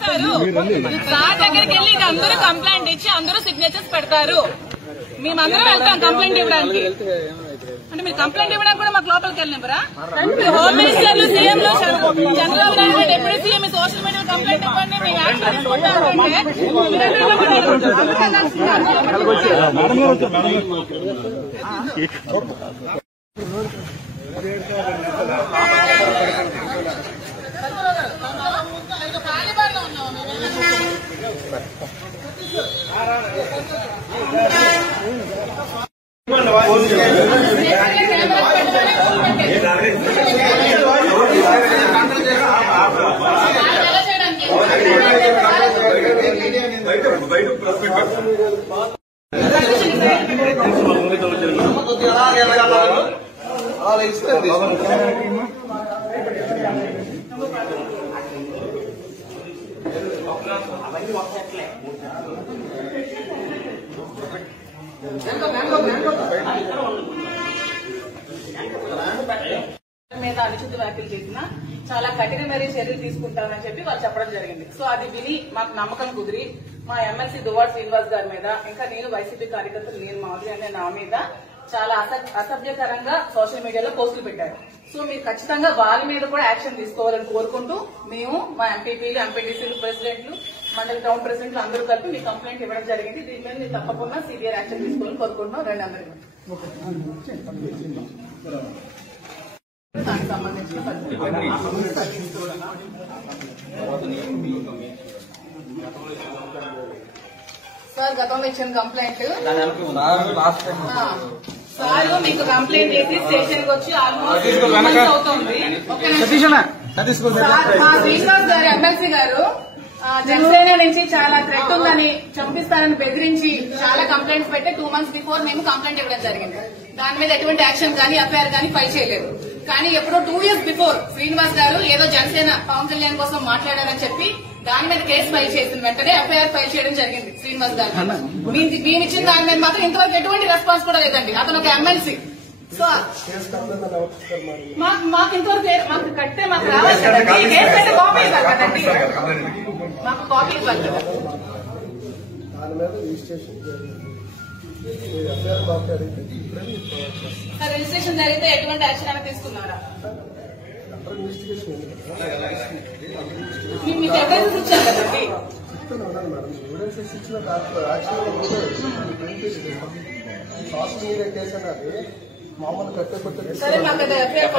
చేస్తారు. సార్ దగ్గరికి వెళ్ళి అందరూ కంప్లైంట్ ఇచ్చి అందరూ సిగ్నేచర్స్ పెడతారు. మేమందరం వెళ్తాం కంప్లైంట్ ఇవ్వడానికి. అంటే మీరు కంప్లైంట్ ఇవ్వడానికి కూడా మాకు లోపలికి వెళ్ళినరా? హోమ్ మినిస్టర్లు, సీఎంలు, Chandrababu Naidu deputy CM social media complaint ఇవ్వండి, మేము యాక్షన్ తీసుకుంటామంటే మీద అనుచిత వ్యాఖ్యలు చేసినా చాలా కఠినమైన చర్యలు తీసుకుంటామని చెప్పి వాళ్ళు చెప్పడం జరిగింది. సో అది విని మాకు నమ్మకం కుదిరి మా ఎమ్మెల్సీ దువ్వాడ శ్రీనివాస్ గారి మీద, ఇంకా నేను వైసీపీ కార్యకర్తలు నేను మాధురి అనే నా మీద చాలా అసభ్యకరంగా సోషల్ మీడియాలో పోస్టులు పెట్టారు. సో మీరు ఖచ్చితంగా వాళ్ళ మీద కూడా యాక్షన్ తీసుకోవాలని కోరుకుంటూ మేము మా ఎంపీపీలు, ఎంపీటీసీలు, ప్రెసిడెంట్లు, మండల టౌన్ ప్రెసిడెంట్లు అందరూ కలిపి మీ కంప్లైంట్ ఇవ్వడం జరిగింది. దీని మీద మీరు తప్పకుండా సివియర్ యాక్షన్ తీసుకోవాలని కోరుకుంటున్నాం. రెండు అందరికీ దానికి సంబంధించిన సార్ గతంలో ఇచ్చిన కంప్లైంట్ సార్ మీకు కంప్లైంట్ చేసి స్టేషన్ కి వచ్చి ఆల్మోస్ట్ అవుతుంది. మా శ్రీనివాస్ గారు ఎమ్మెల్సీ గారు జనసేన నుంచి చాలా థ్రెట్ ఉందని, చంపిస్తారని బెదిరించి చాలా కంప్లైంట్స్ పెట్టి 2 months బిఫోర్ మేము కంప్లైంట్ ఇవ్వడం జరిగింది. దాని మీద ఎటువంటి యాక్షన్ కానీ ఎఫ్ఐఆర్ కానీ ఫైల్ చేయలేదు. కానీ ఎప్పుడో 2 years బిఫోర్ శ్రీనివాస్ గారు ఏదో జనసేన పవన్ కళ్యాణ్ కోసం మాట్లాడారని చెప్పి దాని మీద కేసు ఫైల్ చేసిన వెంటనే ఎఫ్ఐఆర్ ఫైల్ చేయడం జరిగింది శ్రీనివాస్ గారు. మేము ఇచ్చిన దాని మీద మాత్రం ఇంతవరకు ఎటువంటి రెస్పాన్స్ కూడా లేదండి. అతను ఒక ఎమ్మెల్సీ. సో మాకు ఇంతవరకు మాకు కట్టే మాకు రావాలి కదండి, కేసు కట్టే కాపీ ఇవ్వాలి కదండి, మాకు కాపీ ఇవ్వాలి కదా. రిజిస్ట్రేషన్ జరిగితే ఎటువంటి యాక్షన్ అయినా తీసుకున్నారా? మీకు ఎవిడెన్స్ ఇచ్చారు కదండి. సరే మాకు ఎఫ్ఐఆర్